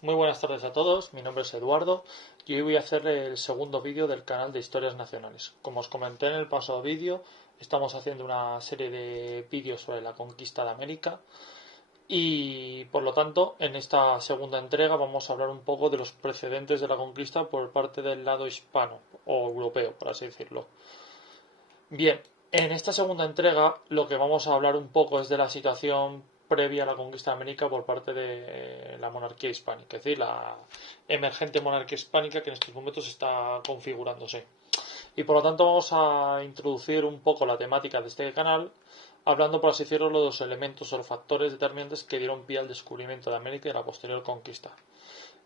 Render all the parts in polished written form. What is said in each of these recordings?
Muy buenas tardes a todos, mi nombre es Eduardo y hoy voy a hacer el segundo vídeo del canal de Historias Nacionales. Como os comenté en el pasado vídeo, estamos haciendo una serie de vídeos sobre la conquista de América y por lo tanto en esta segunda entrega vamos a hablar un poco de los precedentes de la conquista por parte del lado hispano o europeo, por así decirlo. Bien, en esta segunda entrega lo que vamos a hablar un poco es de la situación previa a la conquista de América por parte de la monarquía hispánica, es decir, la emergente monarquía hispánica que en estos momentos está configurándose. Y por lo tanto vamos a introducir un poco la temática de este canal, hablando por así decirlo de los elementos o los factores determinantes que dieron pie al descubrimiento de América y la posterior conquista.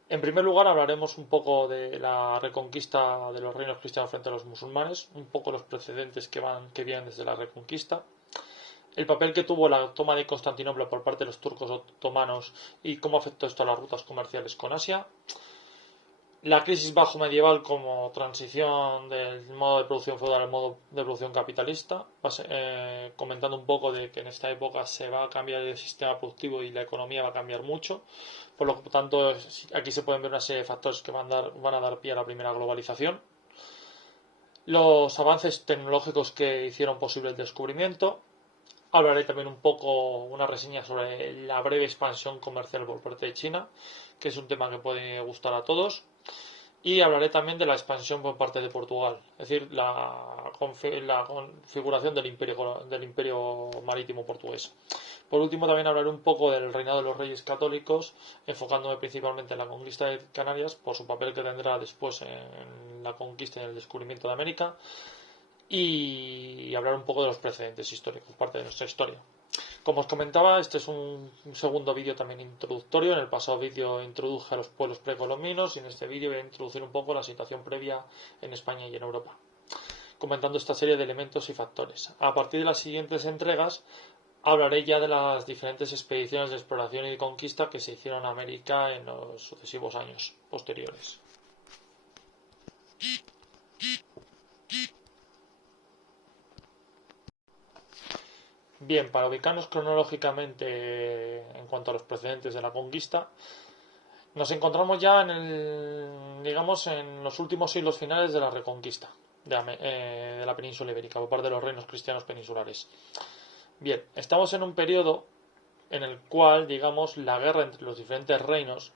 En primer lugar, hablaremos un poco de la reconquista de los reinos cristianos frente a los musulmanes, un poco los precedentes que vienen desde la reconquista, el papel que tuvo la toma de Constantinopla por parte de los turcos otomanos y cómo afectó esto a las rutas comerciales con Asia, la crisis bajo medieval como transición del modo de producción feudal al modo de producción capitalista, comentando un poco de que en esta época se va a cambiar el sistema productivo y la economía va a cambiar mucho. Por lo tanto, aquí se pueden ver una serie de factores que van a dar pie a la primera globalización. Los avances tecnológicos que hicieron posible el descubrimiento. Hablaré también un poco, una reseña sobre la breve expansión comercial por parte de China, que es un tema que puede gustar a todos. Y hablaré también de la expansión por parte de Portugal, es decir, la configuración del imperio marítimo portugués. Por último, también hablaré un poco del reinado de los reyes católicos, enfocándome principalmente en la conquista de Canarias, por su papel que tendrá después en la conquista y en el descubrimiento de América, y hablar un poco de los precedentes históricos, parte de nuestra historia. Como os comentaba, este es un segundo vídeo también introductorio. En el pasado vídeo introduje a los pueblos precolombinos y en este vídeo voy a introducir un poco la situación previa en España y en Europa, comentando esta serie de elementos y factores. A partir de las siguientes entregas hablaré ya de las diferentes expediciones de exploración y conquista que se hicieron a América en los sucesivos años posteriores. Bien, para ubicarnos cronológicamente en cuanto a los precedentes de la conquista, nos encontramos ya digamos, en los últimos siglos finales de la reconquista de la península ibérica por parte de los reinos cristianos peninsulares. Bien, estamos en un periodo en el cual, digamos, la guerra entre los diferentes reinos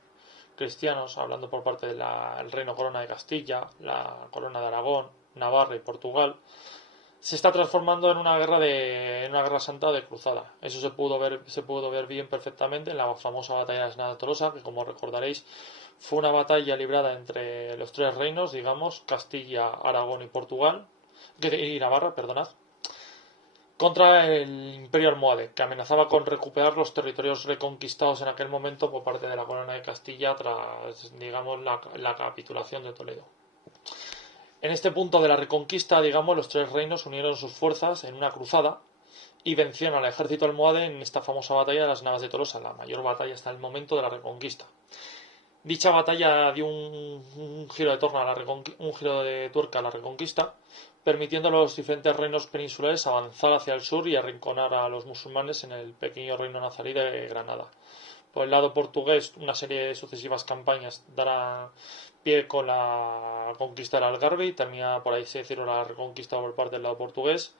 cristianos, hablando por parte del reino corona de Castilla, la corona de Aragón, Navarra y Portugal, se está transformando en una guerra santa de cruzada. Eso se pudo ver bien perfectamente en la famosa batalla de las Naves de Tolosa, que como recordaréis fue una batalla librada entre los tres reinos, digamos, Castilla, Aragón y Portugal, y Navarra, perdonad, contra el Imperio Almohade, que amenazaba con recuperar los territorios reconquistados en aquel momento por parte de la corona de Castilla tras, digamos, la capitulación de Toledo. En este punto de la reconquista, digamos, los tres reinos unieron sus fuerzas en una cruzada y vencieron al ejército almohade en esta famosa batalla de las Navas de Tolosa, la mayor batalla hasta el momento de la reconquista. Dicha batalla dio un giro un giro de tuerca a la reconquista, permitiendo a los diferentes reinos peninsulares avanzar hacia el sur y arrinconar a los musulmanes en el pequeño reino nazarí de Granada. Por el lado portugués, una serie de sucesivas campañas dará pie con la conquista del Algarve y termina, por ahí se decirlo, la reconquista por parte del lado portugués.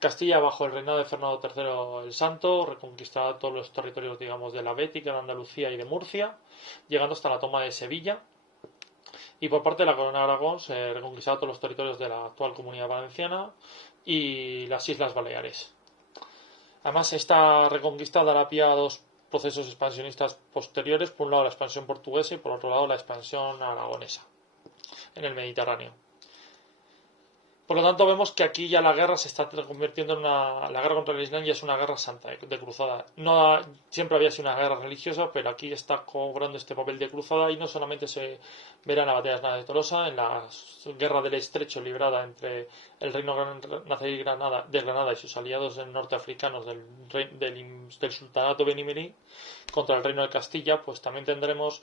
Castilla, bajo el reinado de Fernando III el Santo, reconquistará todos los territorios, digamos, de la Bética, de Andalucía y de Murcia, llegando hasta la toma de Sevilla. Y por parte de la corona de Aragón se reconquistará todos los territorios de la actual Comunidad Valenciana y las Islas Baleares. Además, esta reconquista dará pie a dos procesos expansionistas posteriores, por un lado la expansión portuguesa y por otro lado la expansión aragonesa en el Mediterráneo. Por lo tanto, vemos que aquí ya la guerra se está convirtiendo en la guerra contra el Islam ya es una guerra santa, de cruzada. No siempre había sido una guerra religiosa, pero aquí está cobrando este papel de cruzada y no solamente se verá en la batalla de las Naves de Tolosa, en la guerra del Estrecho librada entre el reino nazarí de Granada y sus aliados norteafricanos del sultanato benímení contra el reino de Castilla, pues también tendremos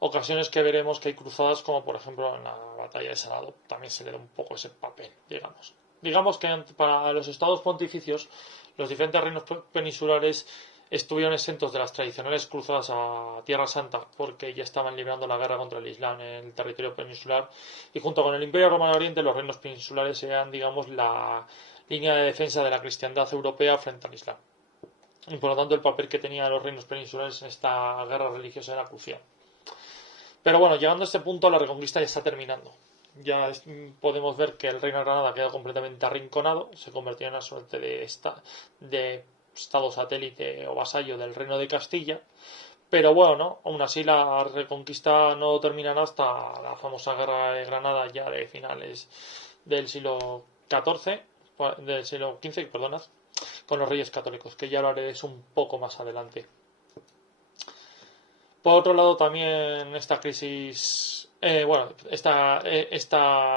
ocasiones que veremos que hay cruzadas, como por ejemplo en la batalla de Salado, también se le da un poco ese papel, digamos. Digamos que para los estados pontificios, los diferentes reinos peninsulares estuvieron exentos de las tradicionales cruzadas a Tierra Santa porque ya estaban librando la guerra contra el Islam en el territorio peninsular, y junto con el Imperio Romano de Oriente los reinos peninsulares eran, digamos, la línea de defensa de la cristiandad europea frente al Islam, y por lo tanto el papel que tenían los reinos peninsulares en esta guerra religiosa era crucial. Pero bueno, llegando a este punto la reconquista ya está terminando. Podemos ver que el reino de Granada queda completamente arrinconado, se convirtió en una suerte de estado satélite o vasallo del reino de Castilla. Pero bueno, ¿no? Aún así la reconquista no terminará hasta la famosa guerra de Granada, ya de finales del siglo XIV, del siglo XV, perdonad, con los reyes católicos, que ya hablaré de eso un poco más adelante. Por otro lado, también esta crisis, esta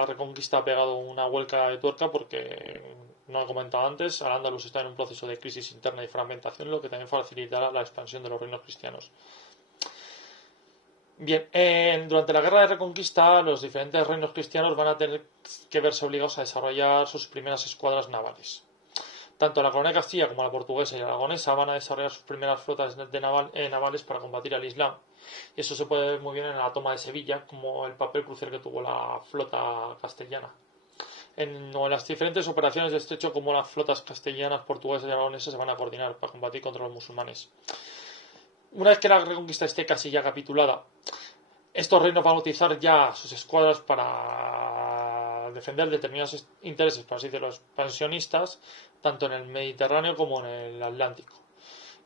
reconquista ha pegado una vuelta de tuerca porque, no he comentado antes, Al-Ándalus está en un proceso de crisis interna y fragmentación, lo que también facilitará la expansión de los reinos cristianos. Bien, durante la guerra de reconquista, los diferentes reinos cristianos van a tener que verse obligados a desarrollar sus primeras escuadras navales. Tanto la corona de Castilla como la portuguesa y la aragonesa van a desarrollar sus primeras flotas navales para combatir al Islam. Y eso se puede ver muy bien en la toma de Sevilla, como el papel crucial que tuvo la flota castellana. En las diferentes operaciones de estrecho, como las flotas castellanas, portuguesas y aragonesas se van a coordinar para combatir contra los musulmanes. Una vez que la reconquista esté casi ya capitulada, estos reinos van a utilizar ya sus escuadras para defender determinados intereses, por así decirlo, expansionistas, tanto en el Mediterráneo como en el Atlántico.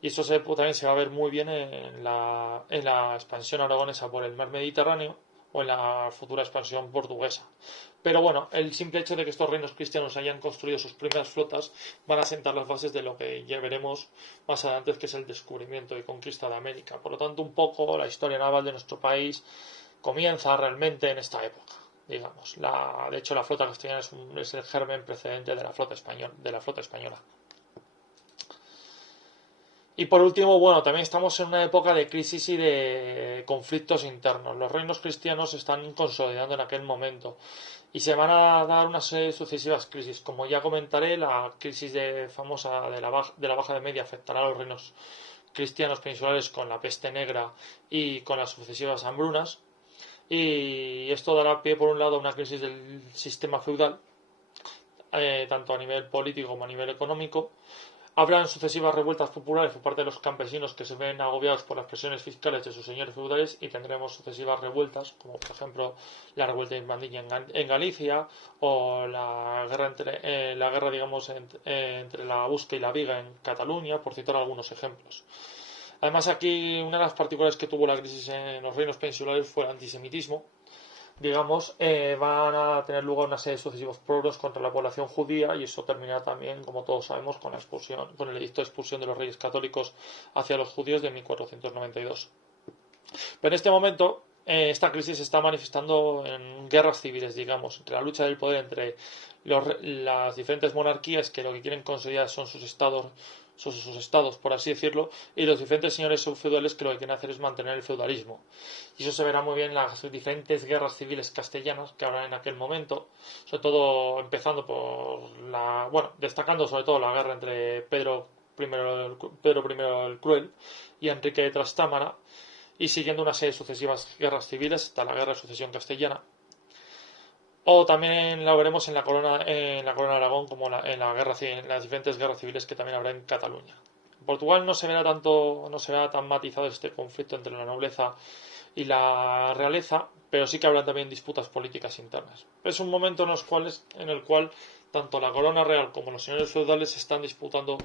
Y eso también se va a ver muy bien en la expansión aragonesa por el mar Mediterráneo o en la futura expansión portuguesa. Pero bueno, el simple hecho de que estos reinos cristianos hayan construido sus primeras flotas van a sentar las bases de lo que ya veremos más adelante, que es el descubrimiento y conquista de América. Por lo tanto, un poco la historia naval de nuestro país comienza realmente en esta época, digamos. De hecho, la flota castellana es el germen precedente de la flota española. Y por último, bueno, también estamos en una época de crisis y de conflictos internos. Los reinos cristianos se están consolidando en aquel momento y se van a dar una serie de sucesivas crisis. Como ya comentaré, la crisis famosa de la Baja de Media afectará a los reinos cristianos peninsulares con la peste negra y con las sucesivas hambrunas. Y esto dará pie, por un lado, a una crisis del sistema feudal, tanto a nivel político como a nivel económico. Habrán sucesivas revueltas populares por parte de los campesinos que se ven agobiados por las presiones fiscales de sus señores feudales, y tendremos sucesivas revueltas, como por ejemplo la revuelta de Irmandiña en Galicia, o la guerra digamos entre la Busca y la Viga en Cataluña, por citar algunos ejemplos. Además, aquí una de las particularidades que tuvo la crisis en los reinos peninsulares fue el antisemitismo. Digamos, van a tener lugar una serie de sucesivos pogroms contra la población judía, y eso terminará también, como todos sabemos, con el edicto de expulsión de los reyes católicos hacia los judíos de 1492. Pero en este momento, esta crisis se está manifestando en guerras civiles, digamos, entre la lucha del poder entre las diferentes monarquías, que lo que quieren consolidar son sus estados, por así decirlo, y los diferentes señores feudales, que lo que quieren hacer es mantener el feudalismo. Y eso se verá muy bien en las diferentes guerras civiles castellanas que habrá en aquel momento, sobre todo empezando destacando sobre todo la guerra entre Pedro I el Cruel y Enrique de Trastámara, y siguiendo una serie de sucesivas guerras civiles hasta la guerra de sucesión castellana. O también la veremos en la corona de Aragón, como en las diferentes guerras civiles que también habrá en Cataluña. En Portugal no se verá tan matizado este conflicto entre la nobleza y la realeza, pero sí que habrá también disputas políticas internas. Es un momento en el cual tanto la corona real como los señores feudales están disputando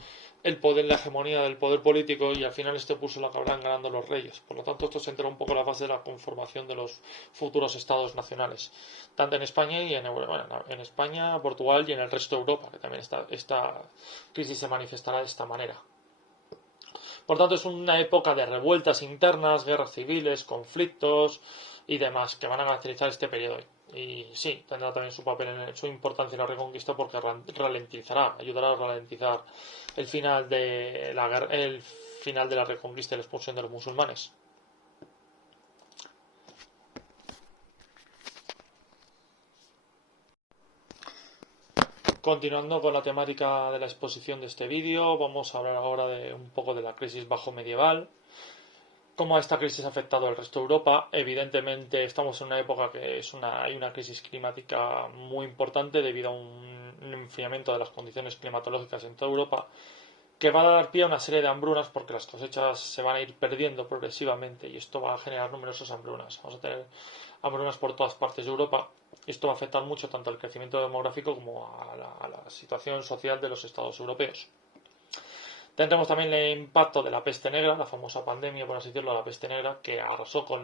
el poder, la hegemonía del poder político, y al final este pulso lo acabarán ganando los reyes. Por lo tanto, esto se entra un poco en la fase de la conformación de los futuros estados nacionales, tanto en España y en España, Portugal y en el resto de Europa, que también esta crisis se manifestará de esta manera. Por tanto, es una época de revueltas internas, guerras civiles, conflictos y demás que van a caracterizar este periodo. Y sí, tendrá también su importancia en la reconquista, porque ayudará a ralentizar el final de la reconquista y la expulsión de los musulmanes. Continuando con la temática de la exposición de este vídeo, vamos a hablar ahora de un poco de la crisis bajo medieval. Cómo esta crisis ha afectado al resto de Europa. Evidentemente estamos en una época que hay una crisis climática muy importante debido a un enfriamiento de las condiciones climatológicas en toda Europa, que va a dar pie a una serie de hambrunas porque las cosechas se van a ir perdiendo progresivamente y esto va a generar numerosas hambrunas. Vamos a tener hambrunas por todas partes de Europa. Esto va a afectar mucho tanto al crecimiento demográfico como a la situación social de los estados europeos. Tendremos también el impacto de la peste negra, la famosa pandemia, por así decirlo, la peste negra, que arrasó con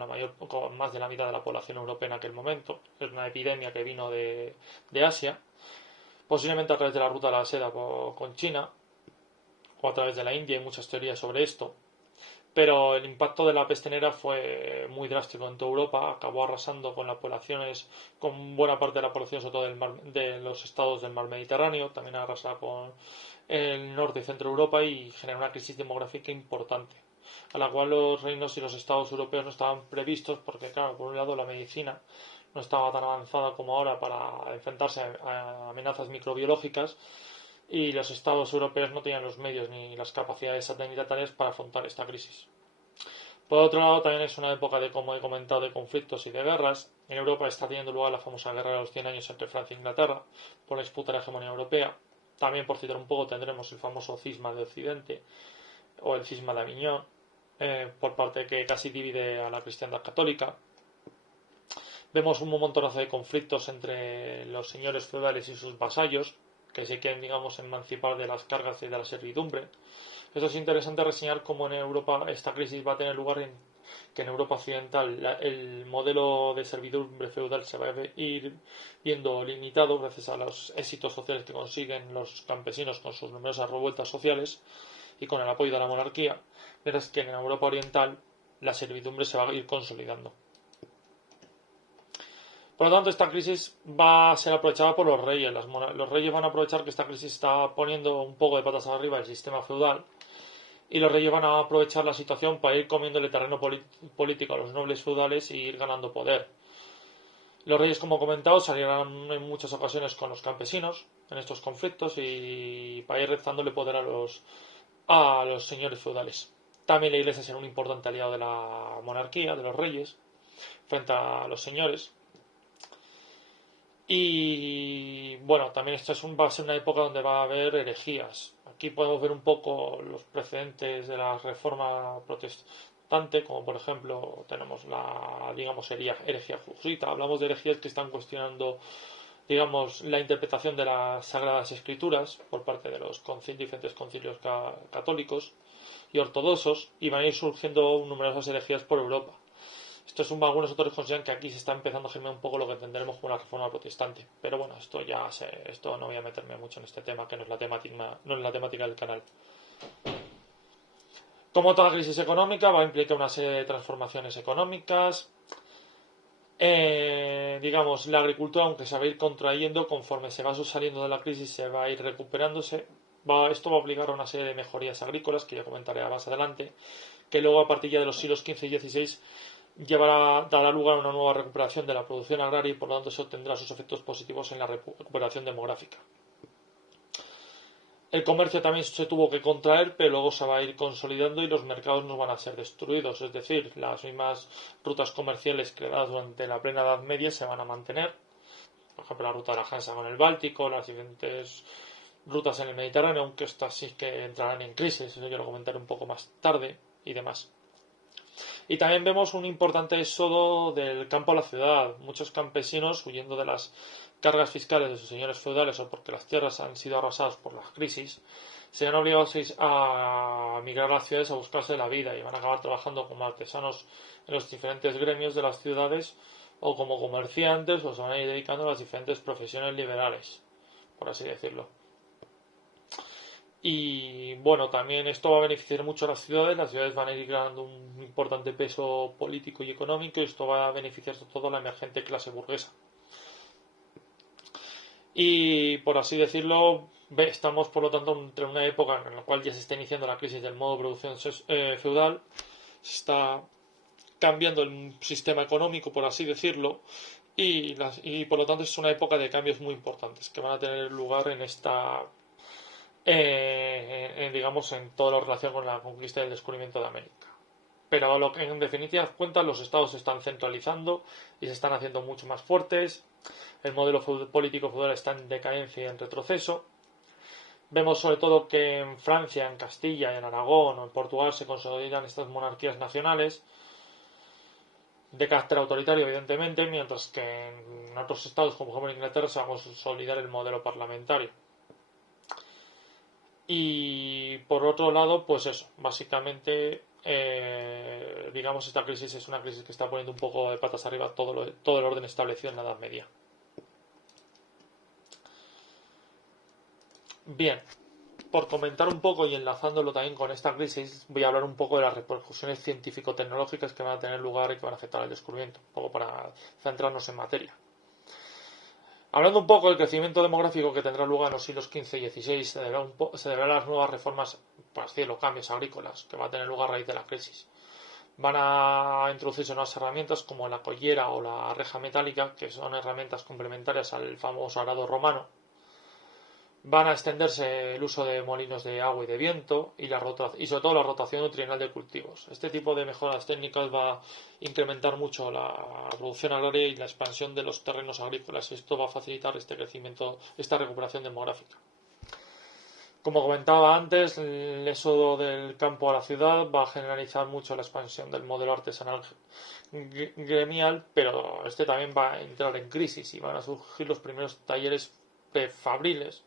más de la mitad de la población europea en aquel momento. Es una epidemia que vino de Asia, posiblemente a través de la ruta de la seda con China, o a través de la India. Hay muchas teorías sobre esto. Pero el impacto de la peste negra fue muy drástico en toda Europa, acabó arrasando con las poblaciones, con buena parte de la población, sobre todo de los estados del mar Mediterráneo, también arrasa con el norte y centro de Europa y generó una crisis demográfica importante, a la cual los reinos y los estados europeos no estaban previstos porque, claro, por un lado la medicina no estaba tan avanzada como ahora para enfrentarse a amenazas microbiológicas, y los estados europeos no tenían los medios ni las capacidades sanitarias para afrontar esta crisis. Por otro lado, también es una época de, como he comentado, de conflictos y de guerras. En Europa está teniendo lugar la famosa guerra de los 100 años entre Francia e Inglaterra por la disputa de la hegemonía europea. También, por citar un poco, tendremos el famoso cisma de Occidente o el cisma de Aviñón, por parte que casi divide a la cristiandad católica. Vemos un montonazo de conflictos entre los señores feudales y sus vasallos, que se quieren, digamos, emancipar de las cargas y de la servidumbre. Esto es interesante reseñar cómo en Europa esta crisis va a tener lugar que en Europa occidental el modelo de servidumbre feudal se va a ir viendo limitado gracias a los éxitos sociales que consiguen los campesinos con sus numerosas revueltas sociales y con el apoyo de la monarquía, mientras que en Europa oriental la servidumbre se va a ir consolidando. Por lo tanto, esta crisis va a ser aprovechada por los reyes. Los reyes van a aprovechar que esta crisis está poniendo un poco de patas arriba el sistema feudal, y los reyes van a aprovechar la situación para ir comiéndole terreno político a los nobles feudales y ir ganando poder. Los reyes, como he comentado, salirán en muchas ocasiones con los campesinos en estos conflictos y para ir rezándole poder a los señores feudales. También la iglesia será un importante aliado de la monarquía, de los reyes, frente a los señores. Y bueno, también esto va a ser una época donde va a haber herejías. Aquí podemos ver un poco los precedentes de la reforma protestante, como por ejemplo tenemos digamos, herejía jusita. Hablamos de herejías que están cuestionando, digamos, la interpretación de las Sagradas Escrituras por parte de los diferentes concilios católicos y ortodoxos, y van a ir surgiendo numerosas herejías por Europa. Algunos autores consideran que aquí se está empezando a germinar un poco lo que entenderemos como la reforma protestante. Pero bueno, esto no voy a meterme mucho en este tema, que no es la temática del canal. Como toda crisis económica, va a implicar una serie de transformaciones económicas. Digamos, la agricultura, aunque se va a ir contrayendo conforme se va saliendo de la crisis, se va a ir recuperándose. Esto va a obligar a una serie de mejorías agrícolas, que ya comentaré más adelante, que luego a partir ya de los siglos XV y XVI dará lugar a una nueva recuperación de la producción agraria y por lo tanto eso tendrá sus efectos positivos en la recuperación demográfica. El comercio también se tuvo que contraer, pero luego se va a ir consolidando y los mercados no van a ser destruidos, es decir, las mismas rutas comerciales creadas durante la plena Edad Media se van a mantener, por ejemplo la ruta de la Hansa con el Báltico, las diferentes rutas en el Mediterráneo, aunque estas sí que entrarán en crisis, eso yo lo comentaré un poco más tarde y demás. Y también vemos un importante éxodo del campo a la ciudad. Muchos campesinos, huyendo de las cargas fiscales de sus señores feudales o porque las tierras han sido arrasadas por las crisis, se ven obligados a migrar a las ciudades a buscarse la vida y van a acabar trabajando como artesanos en los diferentes gremios de las ciudades o como comerciantes, o se van a ir dedicando a las diferentes profesiones liberales, por así decirlo. Y bueno, también esto va a beneficiar mucho a las ciudades van a ir ganando un importante peso político y económico, y esto va a beneficiar sobre todo a la emergente clase burguesa. Y por así decirlo, estamos por lo tanto entre una época en la cual ya se está iniciando la crisis del modo de producción feudal, se está cambiando el sistema económico, por así decirlo, y por lo tanto es una época de cambios muy importantes que van a tener lugar en esta, digamos, en todo lo relacionado con la conquista y el descubrimiento de América. Pero lo que en definitiva cuenta, los estados se están centralizando y se están haciendo mucho más fuertes. El modelo político feudal está en decadencia y en retroceso. Vemos sobre todo que en Francia, en Castilla, en Aragón o en Portugal se consolidan estas monarquías nacionales de carácter autoritario, evidentemente, mientras que en otros estados, como por ejemplo en Inglaterra, se va a consolidar el modelo parlamentario. Y por otro lado, pues eso, básicamente, digamos, esta crisis es una crisis que está poniendo un poco de patas arriba todo el orden establecido en la Edad Media. Bien, por comentar un poco y enlazándolo también con esta crisis, voy a hablar un poco de las repercusiones científico-tecnológicas que van a tener lugar y que van a afectar al descubrimiento, un poco para centrarnos en materia. Hablando un poco del crecimiento demográfico que tendrá lugar en los siglos XV y XVI, se deberá a las nuevas reformas, por así decirlo, cambios agrícolas que va a tener lugar a raíz de la crisis. Van a introducirse nuevas herramientas como la collera o la reja metálica, que son herramientas complementarias al famoso arado romano. Van a extenderse el uso de molinos de agua y de viento y sobre todo la rotación nutricional de cultivos. Este tipo de mejoras técnicas va a incrementar mucho la producción agraria y la expansión de los terrenos agrícolas. Esto va a facilitar este crecimiento, esta recuperación demográfica. Como comentaba antes, el éxodo del campo a la ciudad va a generalizar mucho la expansión del modelo artesanal gremial, pero este también va a entrar en crisis y van a surgir los primeros talleres prefabriles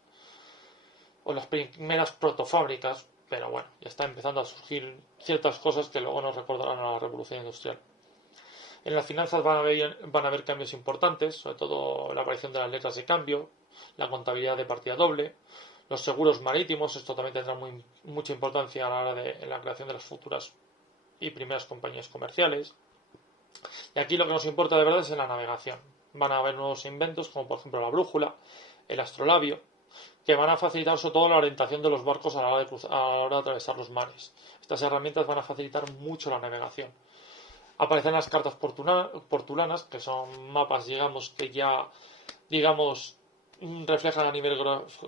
o las primeras protofábricas, pero bueno, ya está empezando a surgir ciertas cosas que luego nos recordarán a la revolución industrial. En las finanzas van a haber cambios importantes, sobre todo la aparición de las letras de cambio, la contabilidad de partida doble, los seguros marítimos. Esto también tendrá mucha importancia a la hora de la creación de las futuras y primeras compañías comerciales. Y aquí lo que nos importa de verdad es en la navegación. Van a haber nuevos inventos como por ejemplo la brújula, el astrolabio, que van a facilitar sobre todo la orientación de los barcos a la hora de atravesar los mares. Estas herramientas van a facilitar mucho la navegación. Aparecen las cartas portulanas, que son mapas, digamos, que ya, digamos, reflejan a nivel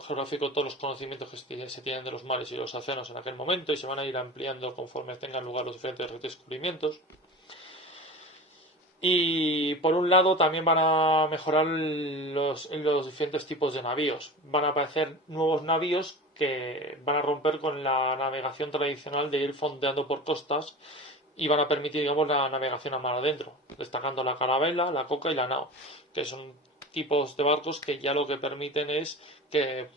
geográfico todos los conocimientos que se tienen de los mares y los océanos en aquel momento y se van a ir ampliando conforme tengan lugar los diferentes descubrimientos. Y por un lado también van a mejorar los diferentes tipos de navíos. Van a aparecer nuevos navíos que van a romper con la navegación tradicional de ir fondeando por costas y van a permitir, digamos, la navegación a mar adentro, destacando la carabela, la coca y la nao, que son tipos de barcos que ya lo que permiten es que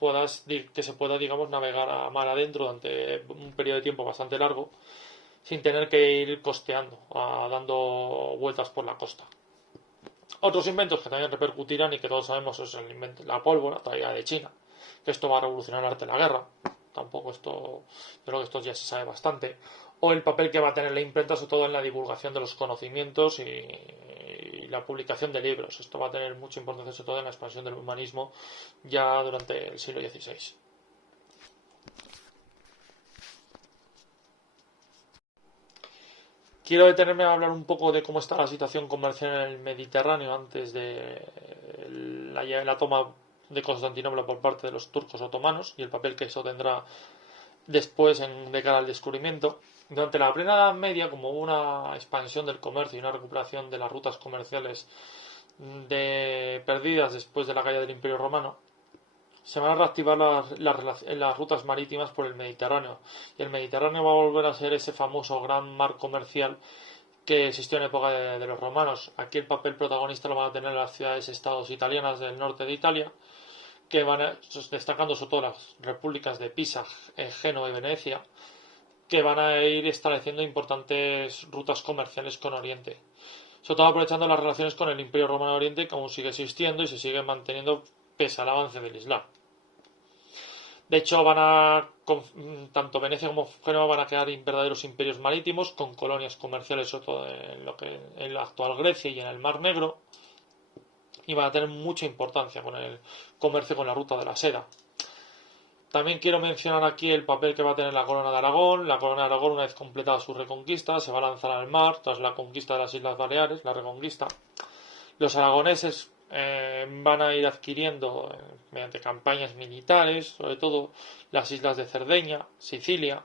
se pueda, digamos, navegar a mar adentro durante un periodo de tiempo bastante largo, sin tener que ir costeando, dando vueltas por la costa. Otros inventos que también repercutirán y que todos sabemos es el invento, la pólvora, traída de China, que esto va a revolucionar el arte de la guerra. Tampoco esto, creo que esto ya se sabe bastante. O el papel que va a tener la imprenta, sobre todo en la divulgación de los conocimientos y la publicación de libros. Esto va a tener mucha importancia, sobre todo en la expansión del humanismo ya durante el siglo XVI. Quiero detenerme a hablar un poco de cómo está la situación comercial en el Mediterráneo antes de la toma de Constantinopla por parte de los turcos otomanos y el papel que eso tendrá después de cara al descubrimiento. Durante la plena Edad Media, como hubo una expansión del comercio y una recuperación de las rutas comerciales perdidas después de la caída del Imperio Romano, se van a reactivar las rutas marítimas por el Mediterráneo. Y el Mediterráneo va a volver a ser ese famoso gran mar comercial que existió en época de los romanos. Aquí el papel protagonista lo van a tener las ciudades-estados italianas del norte de Italia, que van destacando sobre todo las repúblicas de Pisa, Génova y Venecia, que van a ir estableciendo importantes rutas comerciales con Oriente. Sobre todo aprovechando las relaciones con el Imperio Romano Oriente, que aún sigue existiendo y se sigue manteniendo pese al avance del Islam. De hecho, tanto Venecia como Génova van a quedar verdaderos imperios marítimos con colonias comerciales, sobre todo en la actual Grecia y en el Mar Negro, y van a tener mucha importancia con el comercio con la ruta de la seda. También quiero mencionar aquí el papel que va a tener la Corona de Aragón. La Corona de Aragón, una vez completada su reconquista, se va a lanzar al mar tras la conquista de las Islas Baleares, la reconquista. Los aragoneses van a ir adquiriendo, mediante campañas militares, sobre todo las islas de Cerdeña, Sicilia.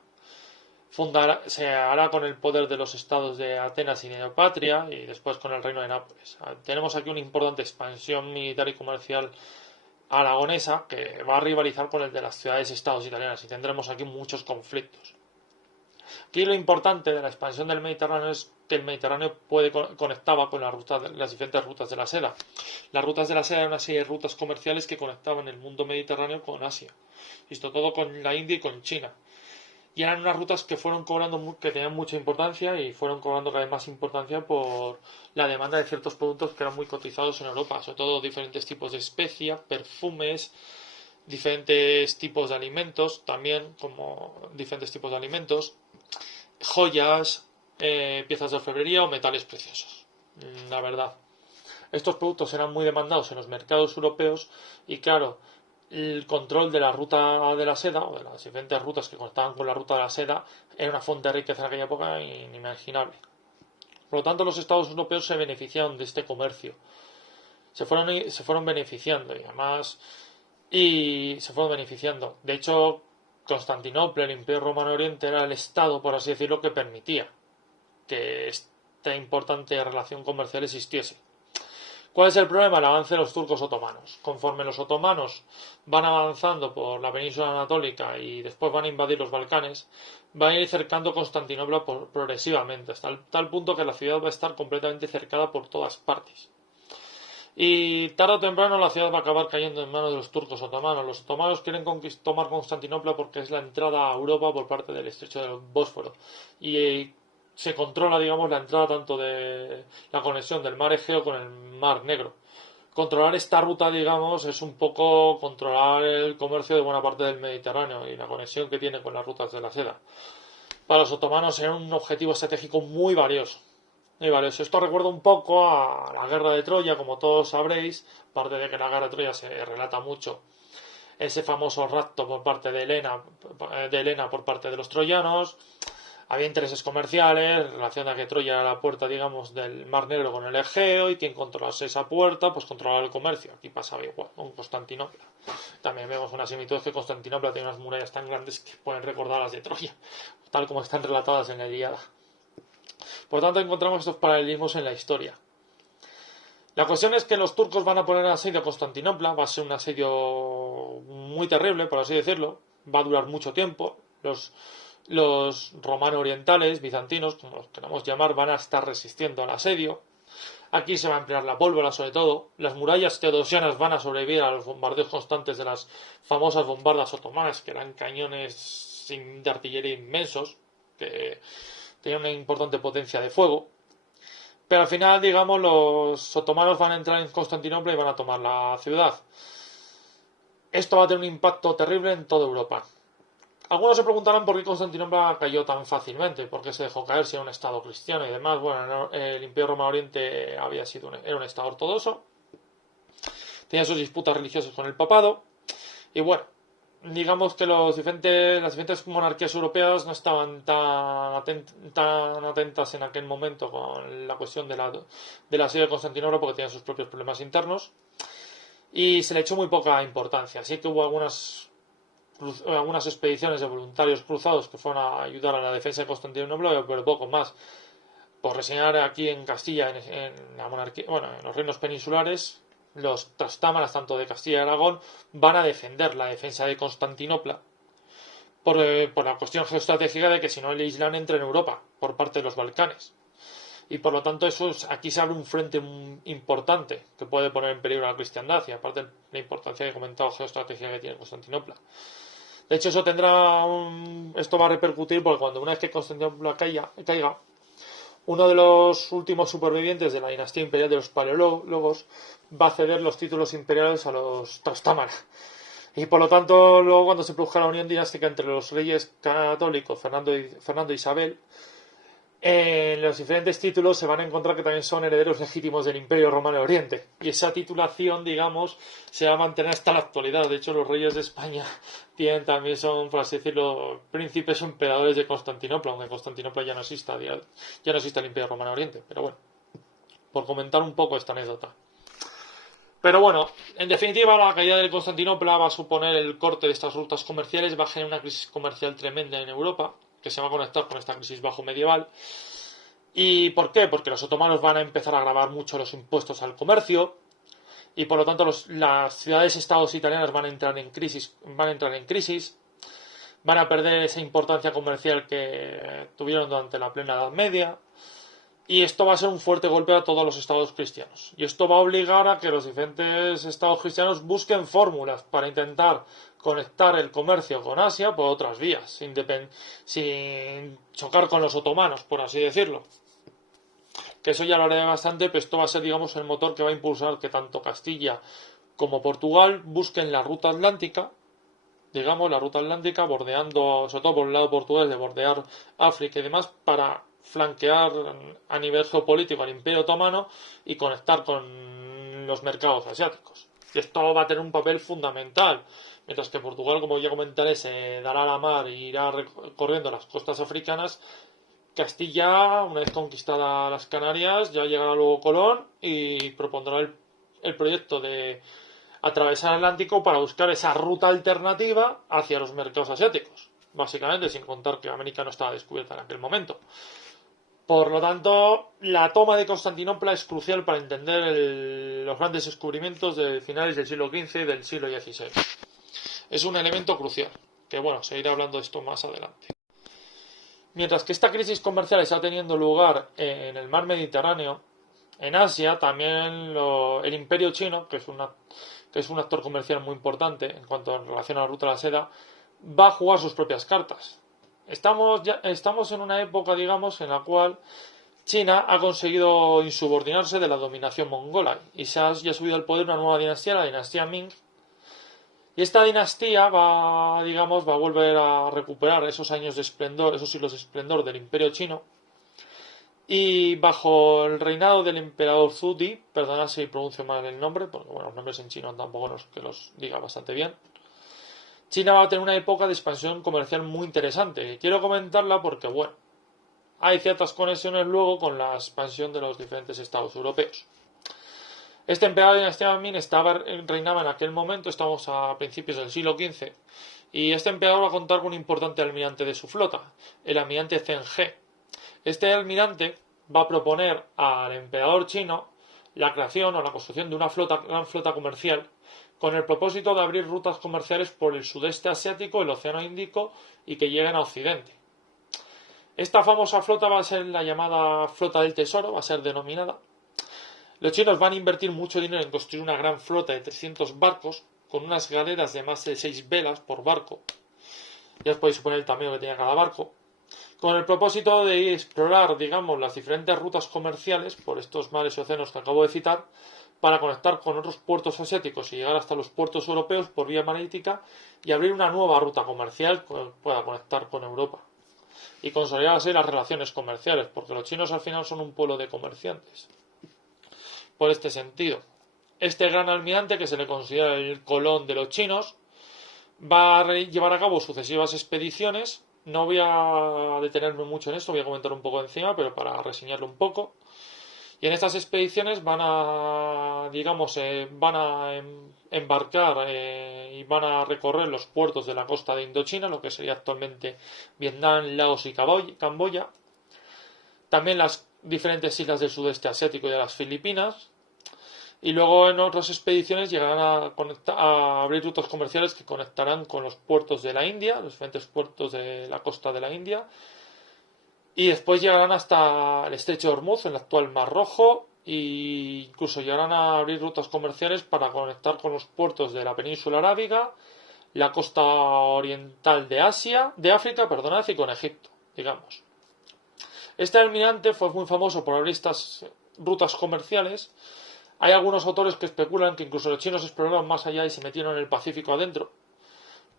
Se hará con el poder de los estados de Atenas y Neopatria y después con el reino de Nápoles. Tenemos aquí una importante expansión militar y comercial aragonesa que va a rivalizar con el de las ciudades-estados italianas y tendremos aquí muchos conflictos. Aquí lo importante de la expansión del Mediterráneo es que el Mediterráneo conectaba con las diferentes rutas de la seda. Las rutas de la seda eran una serie de rutas comerciales que conectaban el mundo mediterráneo con Asia, y esto todo con la India y con China. Y eran unas rutas que fueron cobrando, que tenían mucha importancia y fueron cobrando cada vez más importancia por la demanda de ciertos productos que eran muy cotizados en Europa, sobre todo diferentes tipos de especias, perfumes, diferentes tipos de alimentos, también como diferentes tipos de alimentos, joyas, piezas de orfebrería o metales preciosos. La verdad, estos productos eran muy demandados en los mercados europeos y claro, el control de la ruta de la seda o de las diferentes rutas que conectaban con la ruta de la seda era una fuente de riqueza en aquella época inimaginable. Por lo tanto, los estados europeos se beneficiaron de este comercio. Se fueron beneficiando y además se fueron beneficiando. De hecho, Constantinopla, el Imperio Romano Oriente, era el estado, por así decirlo, que permitía que esta importante relación comercial existiese. ¿Cuál es el problema? El avance de los turcos otomanos. Conforme los otomanos van avanzando por la península anatólica y después van a invadir los Balcanes, van a ir cercando Constantinopla progresivamente, hasta tal punto que la ciudad va a estar completamente cercada por todas partes. Y tarde o temprano la ciudad va a acabar cayendo en manos de los turcos otomanos. Los otomanos quieren tomar Constantinopla porque es la entrada a Europa por parte del estrecho del Bósforo. Y se controla, digamos, la entrada tanto de la conexión del mar Egeo con el mar Negro. Controlar esta ruta, digamos, es un poco controlar el comercio de buena parte del Mediterráneo y la conexión que tiene con las rutas de la seda. Para los otomanos era un objetivo estratégico muy valioso. Muy valioso. Esto recuerda un poco a la guerra de Troya, como todos sabréis, aparte de que la guerra de Troya se relata mucho ese famoso rapto por parte de Helena por parte de los troyanos. Había intereses comerciales, relación a que Troya era la puerta, digamos, del Mar Negro con el Egeo, y quien controlase esa puerta, pues controlaba el comercio. Aquí pasaba igual, con Constantinopla. También vemos una similitud que Constantinopla tiene unas murallas tan grandes que pueden recordar las de Troya, tal como están relatadas en la Ilíada. Por tanto, encontramos estos paralelismos en la historia. La cuestión es que los turcos van a poner asedio a Constantinopla, va a ser un asedio muy terrible, por así decirlo, va a durar mucho tiempo. Los romanos orientales, bizantinos, como los queramos llamar, van a estar resistiendo al asedio. Aquí se va a emplear la pólvora, sobre todo. Las murallas teodosianas van a sobrevivir a los bombardeos constantes de las famosas bombardas otomanas, que eran cañones de artillería inmensos, que tenían una importante potencia de fuego. Pero al final, digamos, los otomanos van a entrar en Constantinopla y van a tomar la ciudad. Esto va a tener un impacto terrible en toda Europa. Algunos se preguntarán por qué Constantinopla cayó tan fácilmente, por qué se dejó caer si era un estado cristiano y demás. Bueno, el Imperio Romano Oriente era un estado ortodoxo, tenía sus disputas religiosas con el papado, y bueno, digamos que las diferentes monarquías europeas no estaban tan atentas en aquel momento con la cuestión de la asedio de Constantinopla, porque tenían sus propios problemas internos, y se le echó muy poca importancia. Así que hubo algunas expediciones de voluntarios cruzados que fueron a ayudar a la defensa de Constantinopla, pero poco más. Por reseñar, aquí en Castilla, en la monarquía, bueno, en los reinos peninsulares, los trastámaras, tanto de Castilla y Aragón, van a defender la defensa de Constantinopla por la cuestión geoestratégica de que si no el Islam entra en Europa por parte de los Balcanes. Y por lo tanto aquí se abre un frente importante que puede poner en peligro a la cristiandad, y aparte de la importancia que he comentado geoestratégica que tiene Constantinopla. De hecho, esto va a repercutir porque una vez que Constantinopla caiga, uno de los últimos supervivientes de la dinastía imperial de los Paleólogos va a ceder los títulos imperiales a los Trastámara. Y por lo tanto, luego cuando se produzca la unión dinástica entre los reyes católicos Fernando e Isabel, En los diferentes títulos se van a encontrar que también son herederos legítimos del Imperio Romano de Oriente. Y esa titulación, digamos, se va a mantener hasta la actualidad. De hecho, los reyes de España también son, por así decirlo, príncipes o emperadores de Constantinopla, aunque Constantinopla ya no exista, ya no existe el Imperio Romano de Oriente. Pero bueno, por comentar un poco esta anécdota. Pero bueno, en definitiva, la caída de Constantinopla va a suponer el corte de estas rutas comerciales, va a generar una crisis comercial tremenda en Europa, que se va a conectar con esta crisis bajo medieval. ¿Y por qué? Porque los otomanos van a empezar a gravar mucho los impuestos al comercio y por lo tanto las ciudades-estados italianas van a entrar en crisis, van a perder esa importancia comercial que tuvieron durante la plena Edad Media. Y esto va a ser un fuerte golpe a todos los estados cristianos. Y esto va a obligar a que los diferentes estados cristianos busquen fórmulas para intentar conectar el comercio con Asia por otras vías, sin chocar con los otomanos, por así decirlo. Que eso ya lo haré bastante, pero esto va a ser, digamos, el motor que va a impulsar que tanto Castilla como Portugal busquen la ruta atlántica, bordeando, sobre todo por el lado portugués, de bordear África y demás, para flanquear a nivel geopolítico al Imperio Otomano y conectar con los mercados asiáticos. Y esto va a tener un papel fundamental, mientras que Portugal, como ya comentaré, se dará a la mar e irá recorriendo las costas africanas. Castilla, una vez conquistadas las Canarias, ya llegará luego Colón y propondrá el proyecto de atravesar el Atlántico para buscar esa ruta alternativa hacia los mercados asiáticos, básicamente, sin contar que América no estaba descubierta en aquel momento. Por lo tanto, la toma de Constantinopla es crucial para entender los grandes descubrimientos de finales del siglo XV y del siglo XVI. Es un elemento crucial, que bueno, seguiré hablando de esto más adelante. Mientras que esta crisis comercial está teniendo lugar en el mar Mediterráneo, en Asia también el Imperio Chino, que es un actor comercial muy importante en cuanto a relación a la ruta de la seda, va a jugar sus propias cartas. Estamos en una época, digamos, en la cual China ha conseguido insubordinarse de la dominación mongola y se ha subido al poder una nueva dinastía, la dinastía Ming. Y esta dinastía va a volver a recuperar esos años de esplendor, esos siglos de esplendor del Imperio Chino. Y bajo el reinado del emperador Zudi, perdonad si pronuncio mal el nombre, porque bueno, los nombres en chino tampoco es que los diga bastante bien, China va a tener una época de expansión comercial muy interesante. Y quiero comentarla porque, bueno, hay ciertas conexiones luego con la expansión de los diferentes estados europeos. Este emperador de dinastía Ming reinaba en aquel momento, estamos a principios del siglo XV, y este emperador va a contar con un importante almirante de su flota, el almirante Zheng He. Este almirante va a proponer al emperador chino la creación o la construcción de una gran flota comercial con el propósito de abrir rutas comerciales por el sudeste asiático, el Océano Índico y que lleguen a Occidente. Esta famosa flota va a ser la llamada Flota del Tesoro, va a ser denominada. Los chinos van a invertir mucho dinero en construir una gran flota de 300 barcos con unas galeras de más de 6 velas por barco. Ya os podéis suponer el tamaño que tenía cada barco. Con el propósito de explorar, digamos, las diferentes rutas comerciales por estos mares y océanos que acabo de citar, para conectar con otros puertos asiáticos y llegar hasta los puertos europeos por vía marítima y abrir una nueva ruta comercial que pueda conectar con Europa. Y consolidar así las relaciones comerciales, porque los chinos al final son un pueblo de comerciantes. Por este sentido, este gran almirante, que se le considera el Colón de los chinos, va a llevar a cabo sucesivas expediciones. No voy a detenerme mucho en esto, voy a comentar un poco encima, pero para reseñarlo un poco. Y en estas expediciones van a embarcar y van a recorrer los puertos de la costa de Indochina, lo que sería actualmente Vietnam, Laos y Camboya. También las diferentes islas del sudeste asiático y de las Filipinas. Y luego en otras expediciones llegarán a abrir rutas comerciales que conectarán con los puertos de la India, los diferentes puertos de la costa de la India. Y después llegarán hasta el estrecho de Hormuz, en el actual Mar Rojo, e incluso llegarán a abrir rutas comerciales para conectar con los puertos de la península arábiga, la costa oriental de África, y con Egipto, digamos. Este almirante fue muy famoso por abrir estas rutas comerciales. Hay algunos autores que especulan que incluso los chinos exploraron más allá y se metieron en el Pacífico adentro,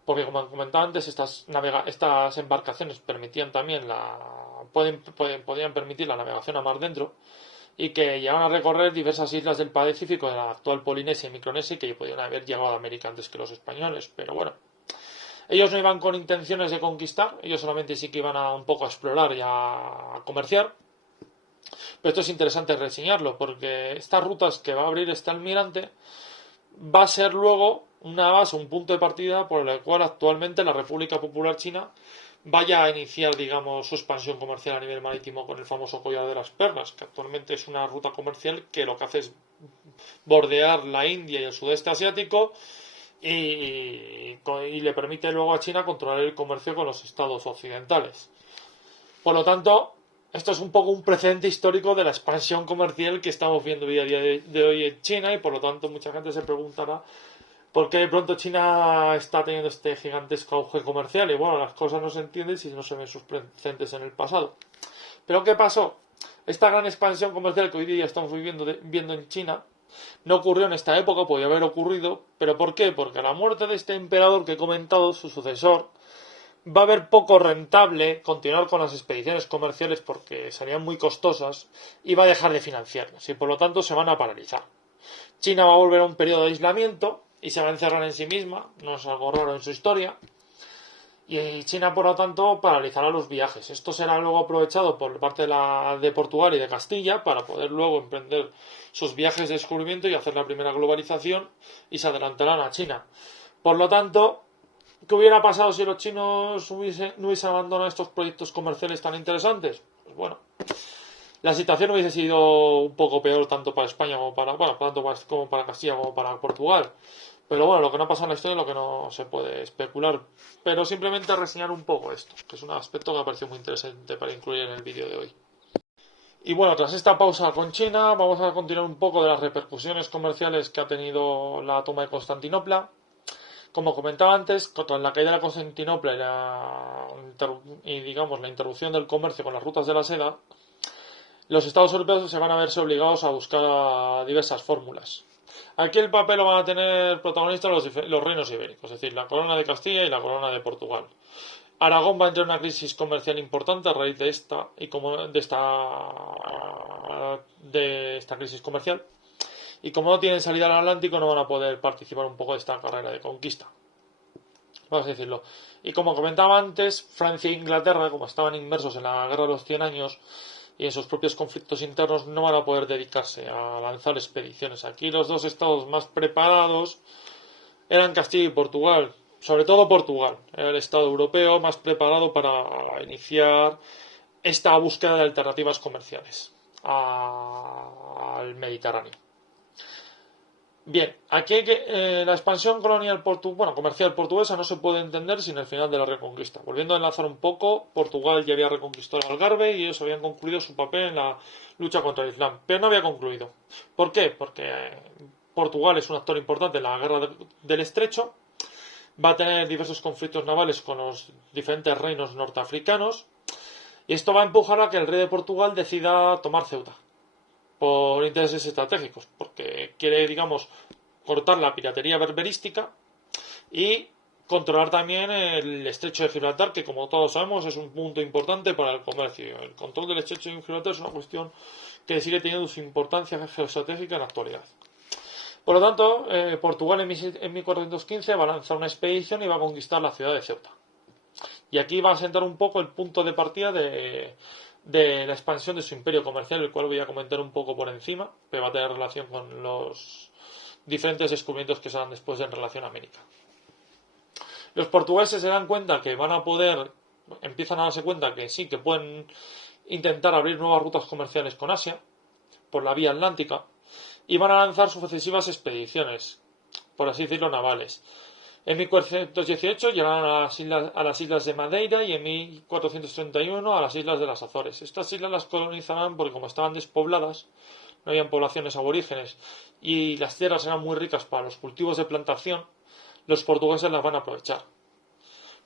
porque como comentaba antes, estas embarcaciones permitían también la podían permitir la navegación a mar dentro y que llegaban a recorrer diversas islas del Pacífico de la actual Polinesia y Micronesia y que podían haber llegado a América antes que los españoles, pero bueno. Ellos no iban con intenciones de conquistar, ellos solamente sí que iban a un poco a explorar y a comerciar. Pero esto es interesante reseñarlo, porque estas rutas que va a abrir este almirante va a ser luego una base, un punto de partida por el cual actualmente la República Popular China vaya a iniciar, digamos, su expansión comercial a nivel marítimo con el famoso collar de las perlas, que actualmente es una ruta comercial que lo que hace es bordear la India y el sudeste asiático y le permite luego a China controlar el comercio con los estados occidentales. Por lo tanto, esto es un poco un precedente histórico de la expansión comercial que estamos viendo día a día de hoy en China y por lo tanto mucha gente se preguntará por qué de pronto China está teniendo este gigantesco auge comercial y bueno, las cosas no se entienden si no se ven sus precedentes en el pasado. Pero ¿qué pasó? Esta gran expansión comercial que hoy día estamos viendo en China no ocurrió en esta época, podía haber ocurrido, pero ¿por qué? Porque a la muerte de este emperador que he comentado, su sucesor, va a haber poco rentable continuar con las expediciones comerciales porque serían muy costosas y va a dejar de financiarlas y por lo tanto se van a paralizar. China va a volver a un periodo de aislamiento y se va a encerrar en sí misma, no es algo raro en su historia, y China por lo tanto paralizará los viajes. Esto será luego aprovechado por parte de Portugal y de Castilla para poder luego emprender sus viajes de descubrimiento y hacer la primera globalización y se adelantarán a China. Por lo tanto, ¿qué hubiera pasado si los chinos no hubiesen abandonado estos proyectos comerciales tan interesantes? Pues bueno, la situación hubiese sido un poco peor tanto para España como para Castilla como para Portugal. Pero bueno, lo que no pasa en la historia es lo que no se puede especular. Pero simplemente reseñar un poco esto, que es un aspecto que me ha parecido muy interesante para incluir en el vídeo de hoy. Y bueno, tras esta pausa con China, vamos a continuar un poco de las repercusiones comerciales que ha tenido la toma de Constantinopla. Como comentaba antes, tras la caída de Constantinopla y digamos la interrupción del comercio con las rutas de la seda, los estados europeos se van a verse obligados a buscar diversas fórmulas. Aquí el papel lo van a tener protagonistas los reinos ibéricos, es decir, la corona de Castilla y la corona de Portugal. Aragón va a entrar en una crisis comercial importante a raíz de esta crisis comercial. Y como no tienen salida al Atlántico, no van a poder participar un poco de esta carrera de conquista. Vamos a decirlo. Y como comentaba antes, Francia e Inglaterra, como estaban inmersos en la Guerra de los 100 años y en sus propios conflictos internos, no van a poder dedicarse a lanzar expediciones. Aquí los dos estados más preparados eran Castilla y Portugal. Sobre todo Portugal, era el estado europeo más preparado para iniciar esta búsqueda de alternativas comerciales al Mediterráneo. Bien, aquí hay la expansión comercial portuguesa no se puede entender sin el final de la Reconquista. Volviendo a enlazar un poco, Portugal ya había reconquistado el Algarve y ellos habían concluido su papel en la lucha contra el Islam, pero no había concluido. ¿Por qué? Porque Portugal es un actor importante en la guerra del Estrecho, va a tener diversos conflictos navales con los diferentes reinos norteafricanos y esto va a empujar a que el rey de Portugal decida tomar Ceuta por intereses estratégicos, porque quiere, digamos, cortar la piratería berberística y controlar también el estrecho de Gibraltar, que como todos sabemos es un punto importante para el comercio. El control del estrecho de Gibraltar es una cuestión que sigue teniendo su importancia geoestratégica en la actualidad. Por lo tanto, Portugal en 1415 va a lanzar una expedición y va a conquistar la ciudad de Ceuta. Y aquí va a sentar un poco el punto de partida de la expansión de su imperio comercial, el cual voy a comentar un poco por encima, que va a tener relación con los diferentes descubrimientos que se dan después en relación a América. Los portugueses se dan cuenta que empiezan a darse cuenta que sí, que pueden intentar abrir nuevas rutas comerciales con Asia, por la vía atlántica, y van a lanzar sucesivas expediciones, por así decirlo, navales. En 1418 llegaron a las islas de Madeira y en 1431 a las islas de las Azores. Estas islas las colonizarán porque como estaban despobladas, no habían poblaciones aborígenes y las tierras eran muy ricas para los cultivos de plantación, los portugueses las van a aprovechar.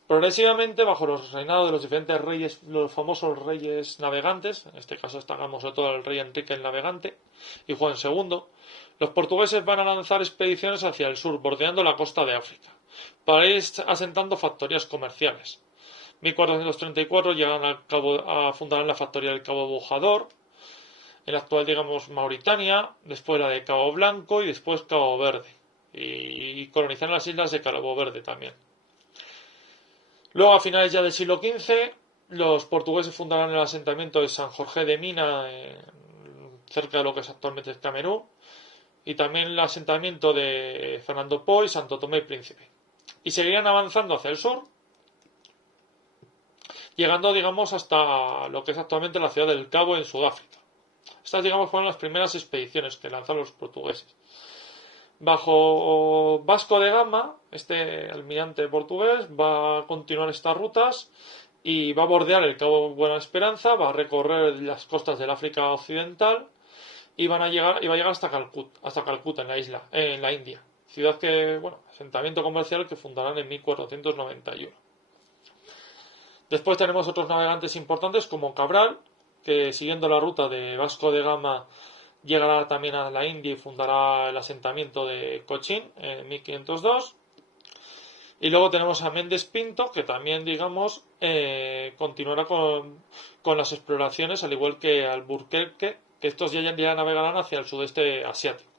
Progresivamente, bajo los reinados de los diferentes reyes, los famosos reyes navegantes, en este caso destacamos sobre todo el rey Enrique el Navegante y Juan II, los portugueses van a lanzar expediciones hacia el sur, bordeando la costa de África, para ir asentando factorías comerciales. 1434 llegan fundarán la factoría del Cabo Bojador, en la actual, digamos, Mauritania, después la de Cabo Blanco y después Cabo Verde. Y colonizarán las islas de Cabo Verde también. Luego, a finales ya del siglo XV, los portugueses fundarán el asentamiento de San Jorge de Mina, cerca de lo que es actualmente el Camerún, y también el asentamiento de Fernando Po y Santo Tomé y Príncipe. Y seguirían avanzando hacia el sur, llegando, digamos, hasta lo que es actualmente la ciudad del Cabo en Sudáfrica. Estas, digamos, fueron las primeras expediciones que lanzaron los portugueses. Bajo Vasco de Gama, este almirante portugués va a continuar estas rutas y va a bordear el Cabo Buena Esperanza, va a recorrer las costas del África Occidental y va a llegar hasta Calcuta, en la India, ciudad que, bueno, asentamiento comercial que fundarán en 1491. Después tenemos otros navegantes importantes como Cabral, que siguiendo la ruta de Vasco de Gama llegará también a la India y fundará el asentamiento de Cochín en 1502. Y luego tenemos a Méndez Pinto, que también, digamos, continuará con las exploraciones, al igual que Alburquerque, que estos ya navegarán hacia el sudeste asiático.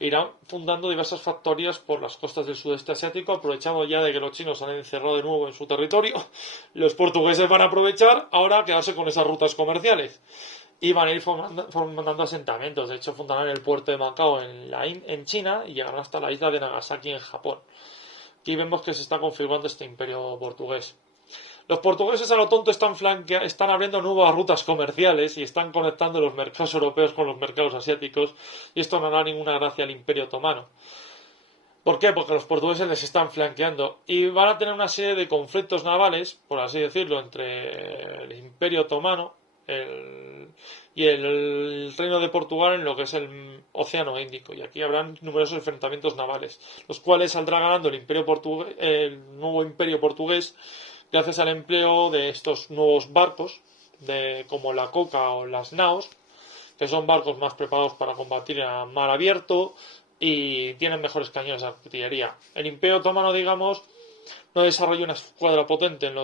Irán fundando diversas factorías por las costas del sudeste asiático, aprovechando ya de que los chinos han encerrado de nuevo en su territorio. Los portugueses van a aprovechar ahora a quedarse con esas rutas comerciales y van a ir formando asentamientos. De hecho, fundarán el puerto de Macao en China y llegarán hasta la isla de Nagasaki en Japón. Aquí vemos que se está configurando este imperio portugués. Los portugueses a lo tonto están abriendo nuevas rutas comerciales y están conectando los mercados europeos con los mercados asiáticos, y esto no hará ninguna gracia al Imperio Otomano. ¿Por qué? Porque los portugueses les están flanqueando y van a tener una serie de conflictos navales, por así decirlo, entre el Imperio Otomano y el Reino de Portugal en lo que es el Océano Índico, y aquí habrán numerosos enfrentamientos navales, los cuales saldrá ganando el nuevo Imperio Portugués gracias al empleo de estos nuevos barcos, como la coca o las naos, que son barcos más preparados para combatir a mar abierto y tienen mejores cañones de artillería. El Imperio Otomano, digamos, no desarrolló una escuadra potente en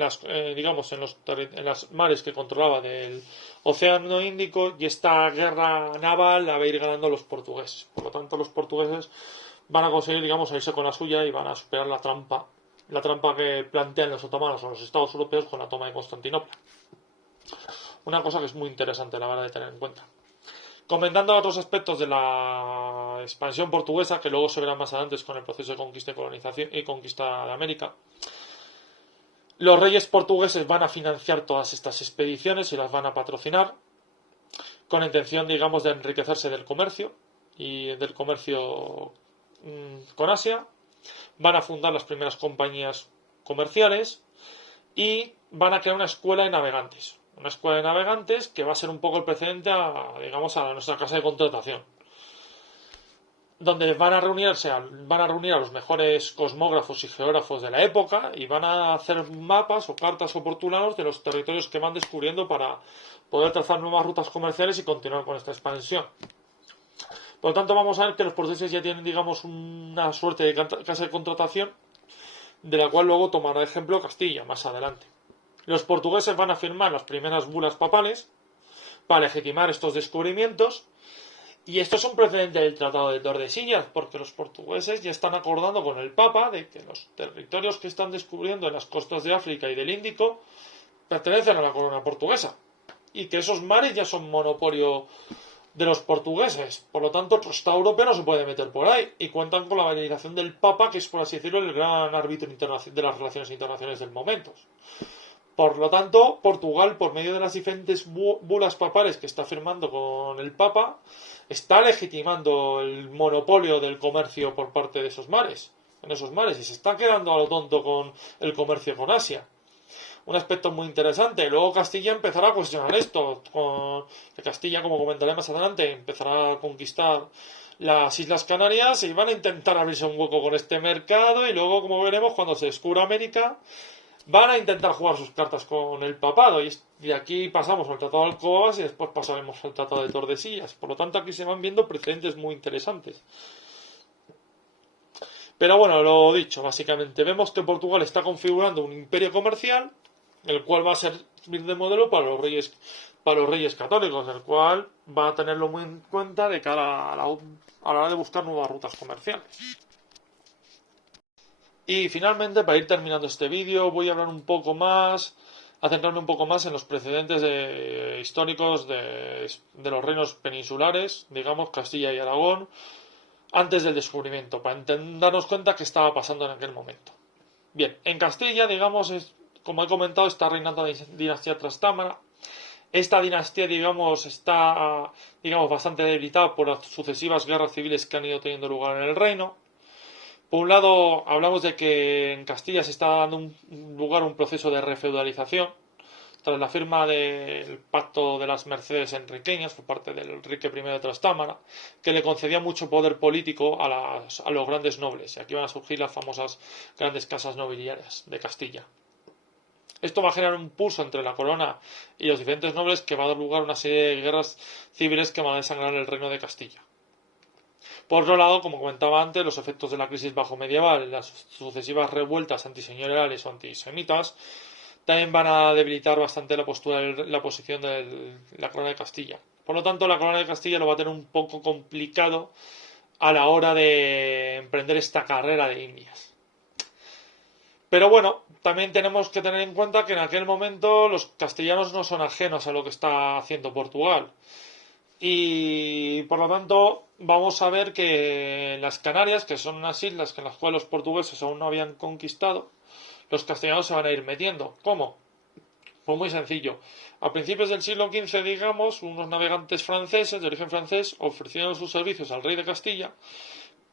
las mares que controlaba del Océano Índico, y esta guerra naval la va a ir ganando los portugueses. Por lo tanto, los portugueses van a conseguir, digamos, salirse con la suya y van a superar la trampa que plantean los otomanos o los estados europeos con la toma de Constantinopla. Una cosa que es muy interesante, la verdad, de tener en cuenta. Comentando otros aspectos de la expansión portuguesa, que luego se verán más adelante con el proceso de conquista y colonización y conquista de América, los reyes portugueses van a financiar todas estas expediciones y las van a patrocinar con la intención, digamos, de enriquecerse del comercio y del comercio con Asia. Van a fundar las primeras compañías comerciales y van a crear una escuela de navegantes. Una escuela de navegantes que va a ser un poco el precedente a nuestra casa de contratación, donde van a reunir a los mejores cosmógrafos y geógrafos de la época y van a hacer mapas o cartas oportunados de los territorios que van descubriendo para poder trazar nuevas rutas comerciales y continuar con esta expansión. Por lo tanto, vamos a ver que los portugueses ya tienen, digamos, una suerte de casa de contratación, de la cual luego tomará ejemplo Castilla más adelante. Los portugueses van a firmar las primeras bulas papales para legitimar estos descubrimientos, y esto es un precedente del Tratado de Tordesillas, porque los portugueses ya están acordando con el Papa de que los territorios que están descubriendo en las costas de África y del Índico pertenecen a la corona portuguesa, y que esos mares ya son monopolio de los portugueses. Por lo tanto, otro Estado europeo no se puede meter por ahí, y cuentan con la validación del Papa, que es, por así decirlo, el gran árbitro de las relaciones internacionales del momento. Por lo tanto, Portugal, por medio de las diferentes bulas papales que está firmando con el Papa, está legitimando el monopolio del comercio por parte de esos mares, y se está quedando a lo tonto con el comercio con Asia. Un aspecto muy interesante. Luego Castilla empezará a cuestionar esto. Castilla, como comentaré más adelante, empezará a conquistar las Islas Canarias y van a intentar abrirse un hueco con este mercado, y luego, como veremos, cuando se descubra América, van a intentar jugar sus cartas con el papado, y de aquí pasamos al Tratado de Alcobendas y después pasaremos al Tratado de Tordesillas. Por lo tanto, aquí se van viendo precedentes muy interesantes. Pero bueno, lo dicho, básicamente vemos que Portugal está configurando un imperio comercial, el cual va a servir de modelo para los reyes católicos, el cual va a tenerlo muy en cuenta de cara a la hora de buscar nuevas rutas comerciales. Y finalmente, para ir terminando este vídeo, voy a hablar un poco más, a centrarme un poco más en los precedentes históricos de los reinos peninsulares, digamos Castilla y Aragón, antes del descubrimiento, para darnos cuenta qué estaba pasando en aquel momento. Bien, en Castilla, digamos, como he comentado, está reinando la dinastía Trastámara. Esta dinastía, digamos, está bastante debilitada por las sucesivas guerras civiles que han ido teniendo lugar en el reino. Por un lado, hablamos de que en Castilla se está dando lugar un proceso de refeudalización tras la firma del Pacto de las Mercedes Enriqueñas por parte del Enrique I de Trastámara, que le concedía mucho poder político a los grandes nobles, y aquí van a surgir las famosas grandes casas nobiliarias de Castilla. Esto va a generar un pulso entre la corona y los diferentes nobles que va a dar lugar a una serie de guerras civiles que van a desangrar el reino de Castilla. Por otro lado, como comentaba antes, los efectos de la crisis bajo medieval, las sucesivas revueltas antiseñoriales o antisemitas, también van a debilitar bastante la posición de la corona de Castilla. Por lo tanto, la corona de Castilla lo va a tener un poco complicado a la hora de emprender esta carrera de Indias. Pero bueno, también tenemos que tener en cuenta que en aquel momento los castellanos no son ajenos a lo que está haciendo Portugal. Y por lo tanto vamos a ver que las Canarias, que son unas islas en las cuales los portugueses aún no habían conquistado, los castellanos se van a ir metiendo. ¿Cómo? Pues muy sencillo. A principios del siglo XV, digamos, unos navegantes franceses de origen francés ofrecieron sus servicios al rey de Castilla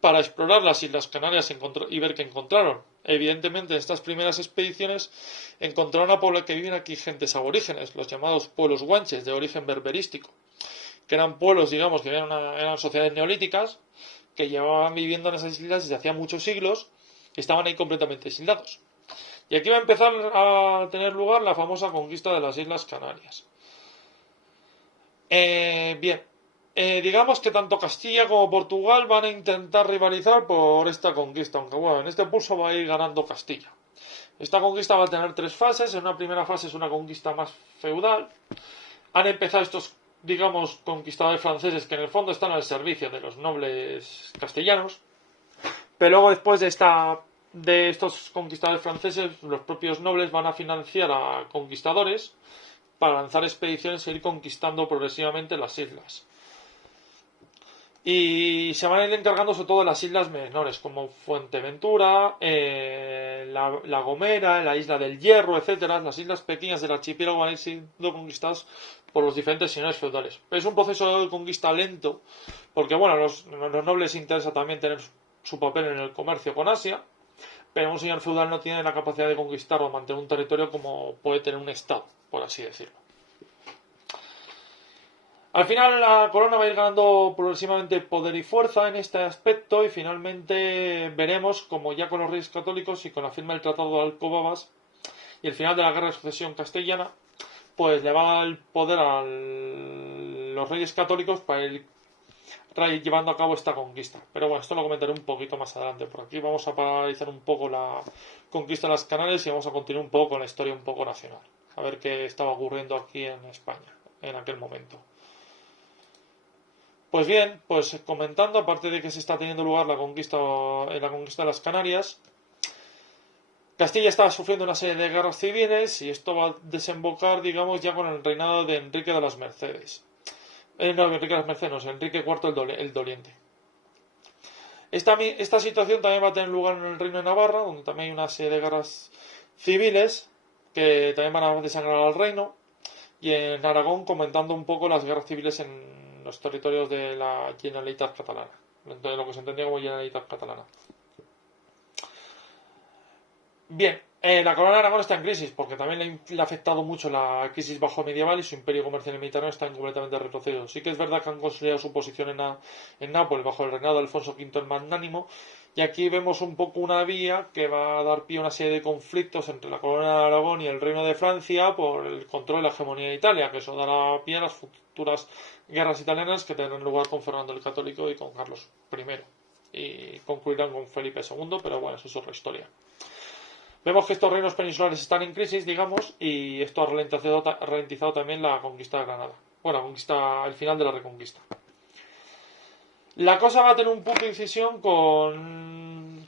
para explorar las Islas Canarias y ver qué encontraron. Evidentemente, en estas primeras expediciones encontraron a pueblos que viven aquí gentes aborígenes, los llamados pueblos guanches de origen berberístico, que eran pueblos, digamos, que eran sociedades neolíticas, que llevaban viviendo en esas islas desde hacía muchos siglos y estaban ahí completamente aislados. Y aquí va a empezar a tener lugar la famosa conquista de las Islas Canarias. Bien, digamos que tanto Castilla como Portugal van a intentar rivalizar por esta conquista, aunque bueno, en este pulso va a ir ganando Castilla. Esta conquista va a tener tres fases. En una primera fase es una conquista más feudal. Han empezado estos, digamos, conquistadores franceses que en el fondo están al servicio de los nobles castellanos. Pero luego, después de estos conquistadores franceses, los propios nobles van a financiar a conquistadores para lanzar expediciones e ir conquistando progresivamente las islas. Y se van a ir encargando sobre todo de las islas menores, como Fuerteventura, la Gomera, la isla del Hierro, etcétera. Las islas pequeñas del archipiélago van a ir siendo conquistadas por los diferentes señores feudales. Es un proceso de conquista lento, porque bueno, a los nobles les interesa también tener su papel en el comercio con Asia, pero un señor feudal no tiene la capacidad de conquistar o mantener un territorio como puede tener un estado, por así decirlo. Al final la corona va a ir ganando progresivamente poder y fuerza en este aspecto, y finalmente veremos como ya con los reyes católicos y con la firma del Tratado de Alcobendas y el final de la Guerra de Sucesión castellana, pues le va a dar el poder a los reyes católicos para ir llevando a cabo esta conquista. Pero bueno, esto lo comentaré un poquito más adelante. Por aquí vamos a paralizar un poco la conquista de las Canarias y vamos a continuar un poco con la historia un poco nacional. A ver qué estaba ocurriendo aquí en España en aquel momento. Pues bien, pues comentando, aparte de que se está teniendo lugar la conquista de las Canarias, Castilla estaba sufriendo una serie de guerras civiles y esto va a desembocar, digamos, ya con el reinado de Enrique de las Mercedes. No, Enrique de las Mercedes, no, Enrique IV el Doliente. Esta situación también va a tener lugar en el Reino de Navarra, donde también hay una serie de guerras civiles que también van a desangrar al reino, y en Aragón comentando un poco las guerras civiles en los territorios de la Generalitat catalana, de lo que se entendía como Generalitat catalana. Bien, la corona de Aragón está en crisis porque también le ha afectado mucho la crisis bajo medieval y su imperio comercial y militar está en completamente retroceso. Sí que es verdad que han consolidado su posición en Nápoles bajo el reinado de Alfonso V el Magnánimo, y aquí vemos un poco una vía que va a dar pie a una serie de conflictos entre la corona de Aragón y el reino de Francia por el control y la hegemonía de Italia, que eso dará pie a las futuras guerras italianas que tendrán lugar con Fernando el Católico y con Carlos I. y concluirán con Felipe II, pero bueno, eso es otra historia. Vemos que estos reinos peninsulares están en crisis, digamos, y esto ha ralentizado también la conquista de Granada. Bueno, el final de la Reconquista. La cosa va a tener un punto de incisión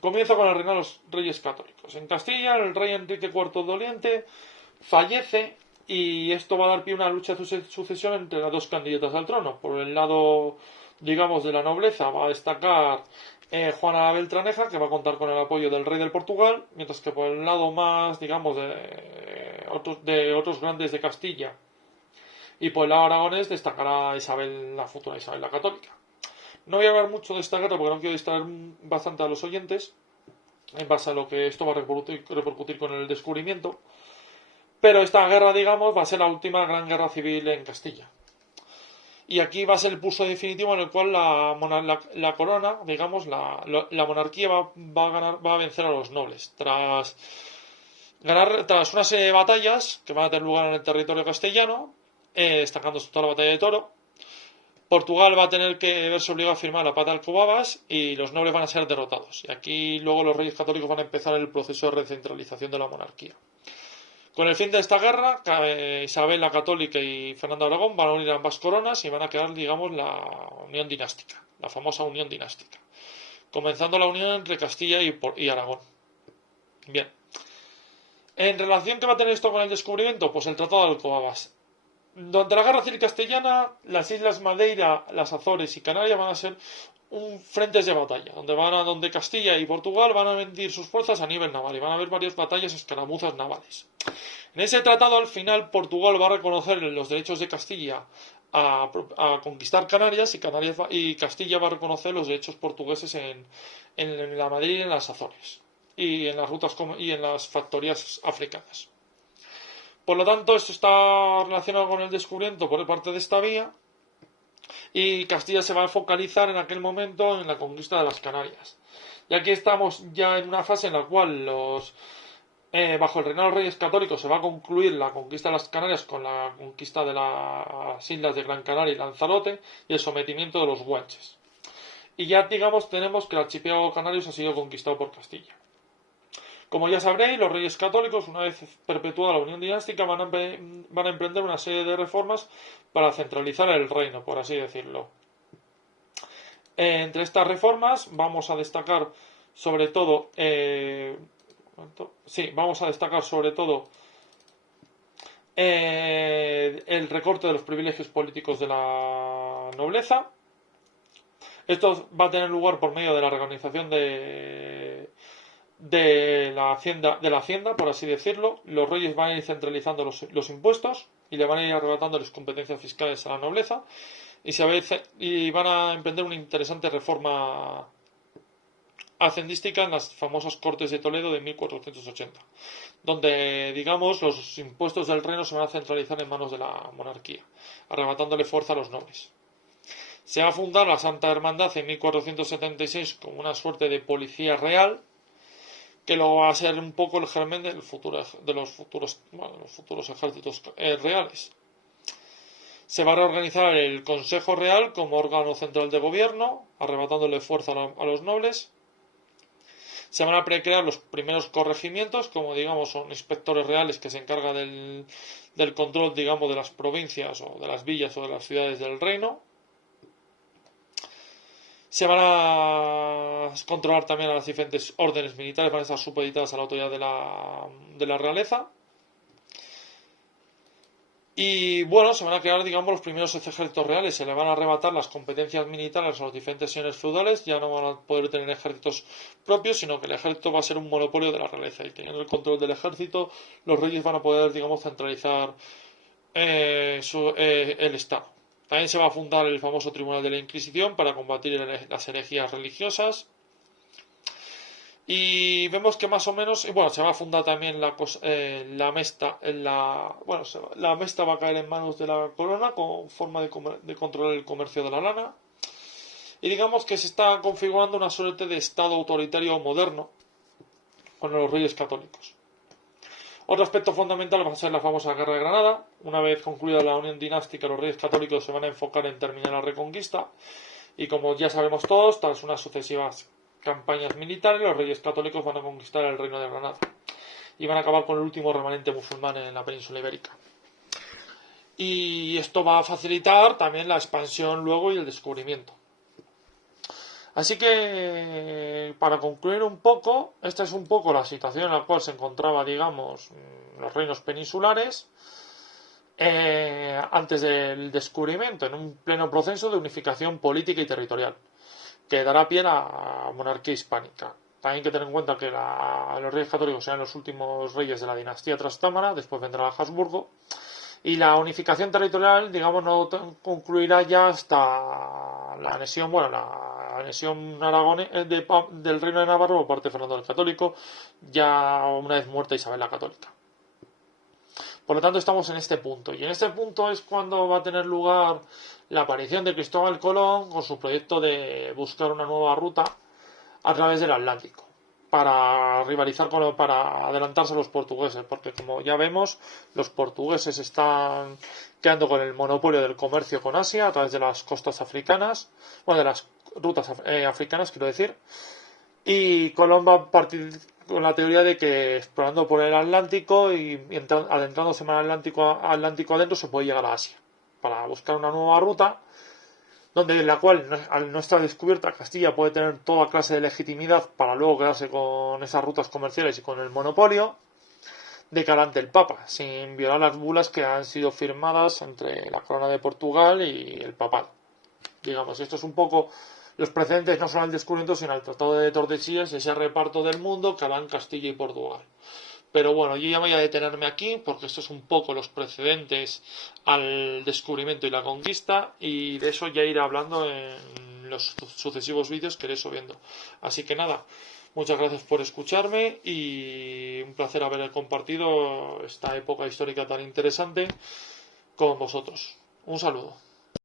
comienza con el reinado de los reyes católicos. En Castilla, el rey Enrique IV Doliente fallece y esto va a dar pie a una lucha de sucesión entre las dos candidatas al trono. Por el lado, digamos, de la nobleza va a destacar Juana la Beltraneja, que va a contar con el apoyo del rey del Portugal, mientras que por el lado más, digamos, de otros grandes de Castilla y por el lado aragonés destacará Isabel, la futura Isabel la Católica. No voy a hablar mucho de esta guerra porque no quiero distraer bastante a los oyentes en base a lo que esto va a repercutir con el descubrimiento. Pero esta guerra, digamos, va a ser la última gran guerra civil en Castilla. Y aquí va a ser el pulso definitivo en el cual la corona, digamos, la monarquía va a vencer a los nobles. Tras una serie de batallas que van a tener lugar en el territorio castellano, destacando toda la batalla de Toro, Portugal va a tener que verse obligado a firmar la paz de Alcobabas y los nobles van a ser derrotados. Y aquí luego los reyes católicos van a empezar el proceso de recentralización de la monarquía. Con el fin de esta guerra, Isabel la Católica y Fernando de Aragón van a unir ambas coronas y van a crear, digamos, la unión dinástica, la famosa unión dinástica, comenzando la unión entre Castilla y Aragón. Bien. ¿En relación qué va a tener esto con el descubrimiento? Pues el Tratado de Alcobabas. Durante la Guerra Civil Castellana, las Islas Madeira, las Azores y Canarias van a ser frentes de batalla, donde Castilla y Portugal van a medir sus fuerzas a nivel naval y van a haber varias batallas, escaramuzas navales. En ese tratado, al final, Portugal va a reconocer los derechos de Castilla a conquistar Canarias y Castilla va a reconocer los derechos portugueses en la Madeira y en las Azores y en las rutas y en las factorías africanas. Por lo tanto, esto está relacionado con el descubrimiento por parte de esta vía y Castilla se va a focalizar en aquel momento en la conquista de las Canarias. Y aquí estamos ya en una fase en la cual bajo el reinado de los Reyes Católicos se va a concluir la conquista de las Canarias con la conquista de las islas de Gran Canaria y Lanzarote y el sometimiento de los guanches. Y ya, digamos, tenemos que el archipiélago canario ha sido conquistado por Castilla. Como ya sabréis, los reyes católicos, una vez perpetuada la unión dinástica, van a emprender una serie de reformas para centralizar el reino, por así decirlo. Entre estas reformas vamos a destacar sobre todo el recorte de los privilegios políticos de la nobleza. Esto va a tener lugar por medio de la reorganización de la hacienda, por así decirlo. Los reyes van a ir centralizando los impuestos y le van a ir arrebatando las competencias fiscales a la nobleza y van a emprender una interesante reforma hacendística en las famosas Cortes de Toledo de 1480, donde, digamos, los impuestos del reino se van a centralizar en manos de la monarquía, arrebatándole fuerza a los nobles. Se va a fundar la Santa Hermandad en 1476 como una suerte de policía real, que luego va a ser un poco el germen de los futuros ejércitos reales. Se va a reorganizar el Consejo Real como órgano central de gobierno, arrebatándole fuerza a los nobles. Se van a crear los primeros corregimientos, como digamos son inspectores reales que se encargan del control, digamos, de las provincias o de las villas o de las ciudades del reino. Se van a controlar también a las diferentes órdenes militares, van a estar supeditadas a la autoridad de la realeza. Y bueno, se van a crear, digamos, los primeros ejércitos reales. Se le van a arrebatar las competencias militares a los diferentes señores feudales. Ya no van a poder tener ejércitos propios, sino que el ejército va a ser un monopolio de la realeza. Y teniendo el control del ejército, los reyes van a poder, digamos, centralizar el Estado. También se va a fundar el famoso Tribunal de la Inquisición para combatir las herejías religiosas. Y vemos que más o menos, bueno, se va a fundar también la Mesta. La Mesta va a caer en manos de la corona con forma de controlar el comercio de la lana. Y digamos que se está configurando una suerte de Estado autoritario moderno con los reyes católicos. Otro aspecto fundamental va a ser la famosa Guerra de Granada. Una vez concluida la unión dinástica, los reyes católicos se van a enfocar en terminar la Reconquista Y como ya sabemos todos, tras unas sucesivas campañas militares, los reyes católicos van a conquistar el reino de Granada y van a acabar con el último remanente musulmán en la península ibérica. Y esto va a facilitar también la expansión luego y el descubrimiento. Así que, para concluir un poco, esta es un poco la situación en la cual se encontraba, digamos, los reinos peninsulares antes del descubrimiento, en un pleno proceso de unificación política y territorial, que dará pie a la monarquía hispánica. También hay que tener en cuenta que los reyes católicos serán los últimos reyes de la dinastía trastámara, después vendrá Habsburgo, y la unificación territorial, digamos, no concluirá ya hasta la anexión, la anexión del reino de Navarra por parte de Fernando el Católico, ya una vez muerta Isabel la Católica. Por lo tanto, estamos en este punto. Y en este punto es cuando va a tener lugar la aparición de Cristóbal Colón con su proyecto de buscar una nueva ruta a través del Atlántico para rivalizar para adelantarse a los portugueses, porque como ya vemos, los portugueses están quedando con el monopolio del comercio con Asia a través de las costas africanas, de las rutas africanas, quiero decir, y Colón va a partir con la teoría de que explorando por el Atlántico y adentrándose más Atlántico adentro se puede llegar a Asia para buscar una nueva ruta donde la cual, al no estar descubierta, Castilla puede tener toda clase de legitimidad para luego quedarse con esas rutas comerciales y con el monopolio de cara ante el Papa, sin violar las bulas que han sido firmadas entre la Corona de Portugal y el Papado. Digamos, esto es un poco los precedentes no solo al descubrimiento, sino al Tratado de Tordesillas y ese reparto del mundo que harán Castilla y Portugal. Pero bueno, yo ya me voy a detenerme aquí porque esto es un poco los precedentes al descubrimiento y la conquista, y de eso ya iré hablando en los sucesivos vídeos que iré subiendo. Así que nada, muchas gracias por escucharme y un placer haber compartido esta época histórica tan interesante con vosotros. Un saludo.